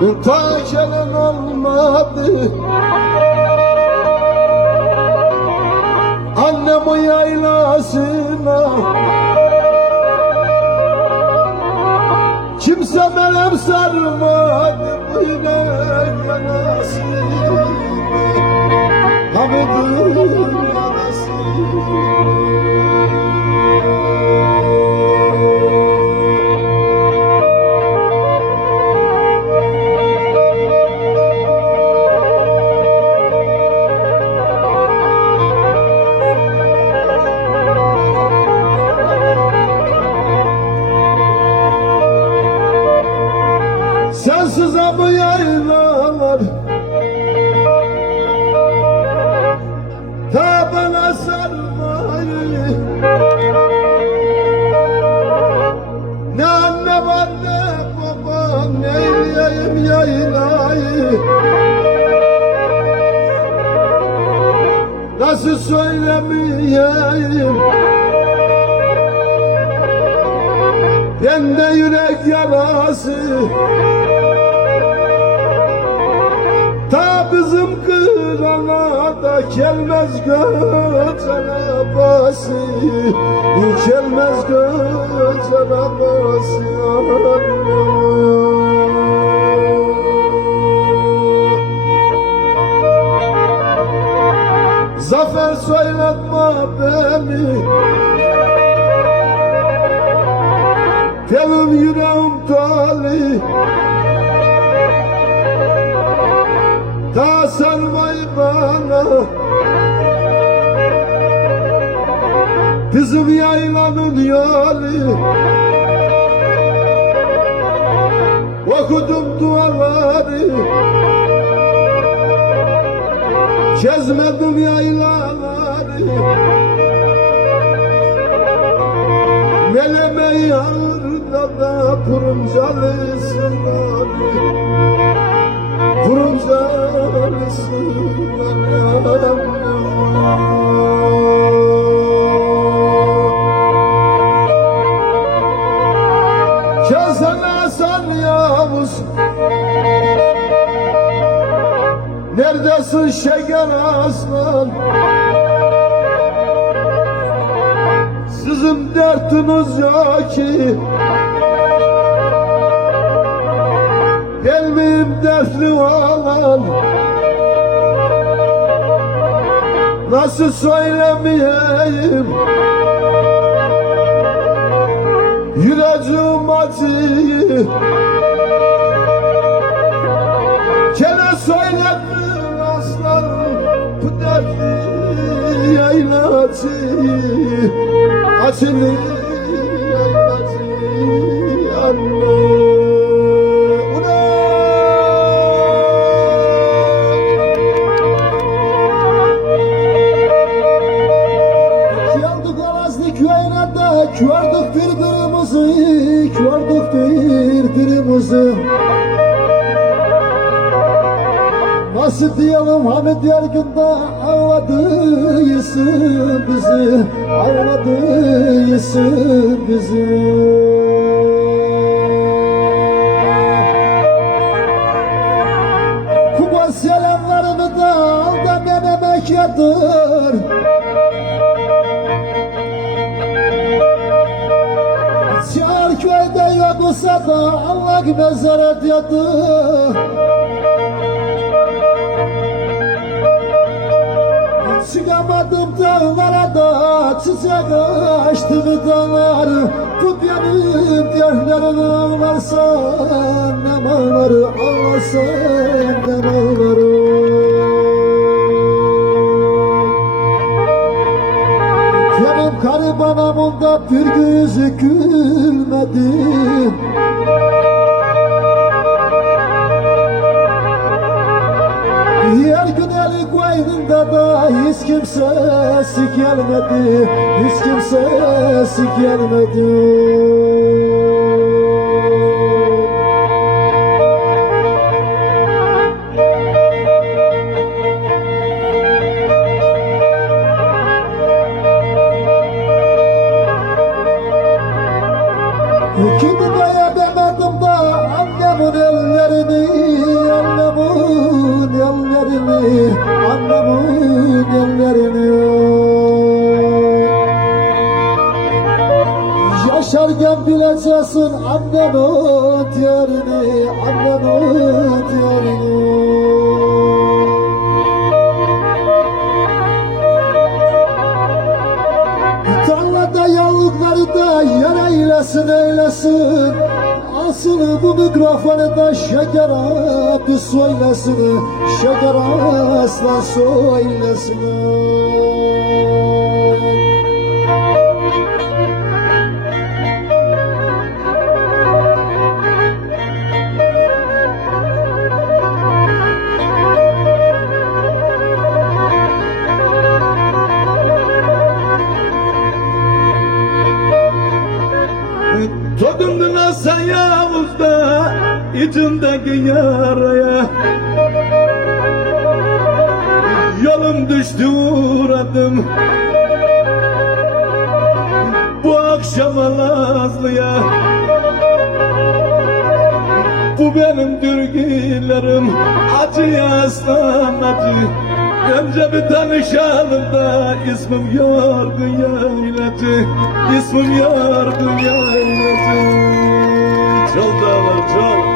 Ta gelen olmadı. Annemin yaylasına. Kimse melem sarmadı Yine yanasını Hamid'in Nasıl söylemeyeyim? Bende yürek yarası Ta bizim kırana da gelmez göz arabası. Gelmez arabası Zafer söyletme beni. Benim yüreğim talih Ta sarmayı bana. Bizim yaylanın yolu Okudum duaları Gezmedim yaylaları. Meleme yarda da pırımcalısınlar Kesene Neredesin şeker aslan? Sizin dertiniz yok ki. Gelmeyim dertli olan Nasıl söylemeyeyim? Yüreğim acıyı Gene söyledim yaylacıyı Acılı yaylacıyı anne gördük birbirimizi, gördük birbirimizi. Nasıl diyelim Hamid Yargın'da ağladıyısın bizi, ağladıyısın bizi. Kuba selamlarını da al da menemek yadır. Köyde yok olsa da Allah mezaret yadı. Çıkamadım dağlara da çiçek açtı mı dağlar Bu benim dertlerim ağlarsan ne ağlar ağlarsan ne ağlarım benim gariban anamda bir gözü gülmedi kimsesi gelmedi Hiç kimsesi gelmedi Yaşarken bileceksin annenin yerini Annenin yerini. Tarlada yavukları da yer eylesin eylesin. Alsın bu mikrofonu da şeker abi söylesin Şeker aslan söylesin içindeki yaraya. Yolum düştü uğradım. Bu akşam Alazlı'ya. Bu benim dürgülerim. Acı aslan acı. Önce bir tanışalım da ismim Yorgun Yaylacı. İsmim Yorgun Yaylacı. Çal dağlar çal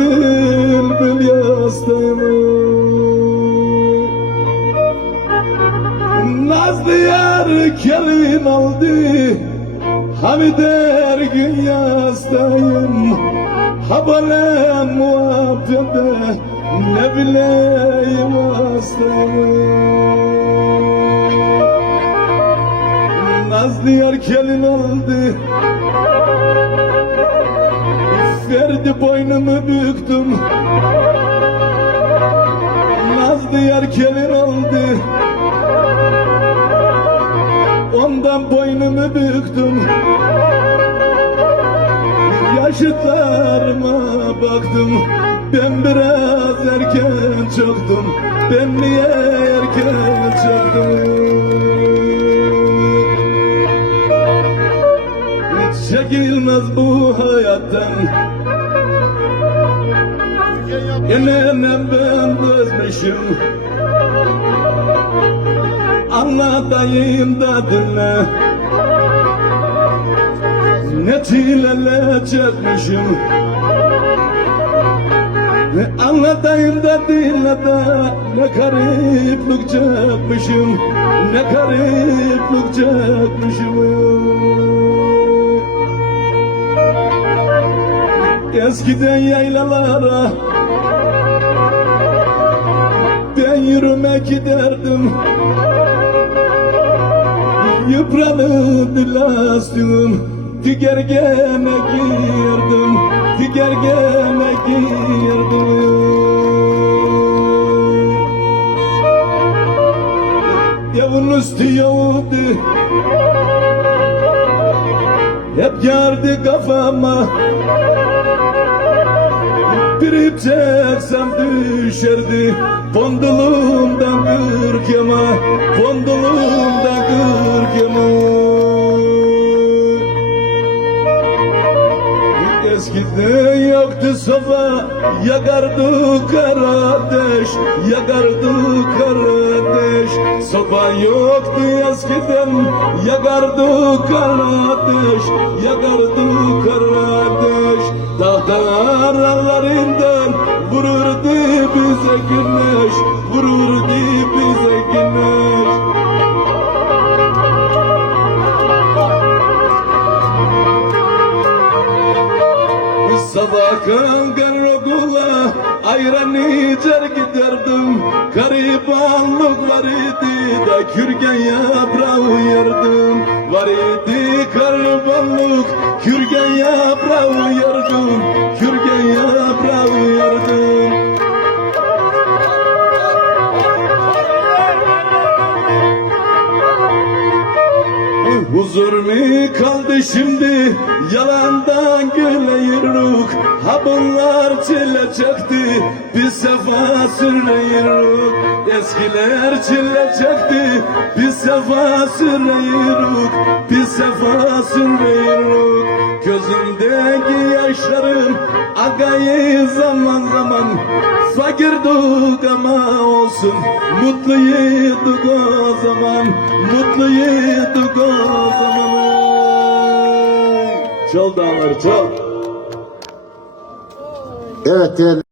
bülbül yastayım mı? Nazlı yar kelim aldı Hamid gün yastayım Habale muhabbete ne bileyim hastayım Nazlı yar kelin oldu Ferdi boynumu büktüm. Nazlı yar kelin oldu Ondan boynumu büktüm. Yaşıtlarıma baktım. Ben biraz erken çöktüm Ben niye erken Hiç çekilmez bu hayattan Yemeğine ben bozmuşum Anlatayım da dinle. Ne çileler çekmişim. Anlatayım da dinle de Ne gariplik çekmişim. Ne gariplik çekmişim. Eskiden yaylalara Ben yürümek giderdim Yıpranırdı lastiğim Tigergene girdim. Tigergene girdim. Yavun üstü yavuldu Hep yardı kafama bir çeksem düşerdi. Pondulumdan kırk yama Pondulumdan Eskiden yoktu soba Yakardı kardeş Yakardı kardeş. Soba yoktu eskiden Yakardı kardeş Yakardı kardeş. Tahtalar aralarından Vururdu bize güneş Vururdu bize güneş Sabah kankan okula ayran içer giderdim. Garibanlık var idi da kürgen yaprağı yerdim. Var idi garibanlık kürgen yaprağı yerdim Huzur mi kaldı şimdi? Yalandan güleyirik Ha bunlar çile çekti bir sefa süreyirik Eskiler çile çekti bir sefa süreyirik Bir sefa süreyirik Gözümdeki yaşlarım agayı zaman zaman Fakirdik ama olsun. Mutluyduk o zaman Mutluyduk o zaman. Çal dağlar çal Evet değerli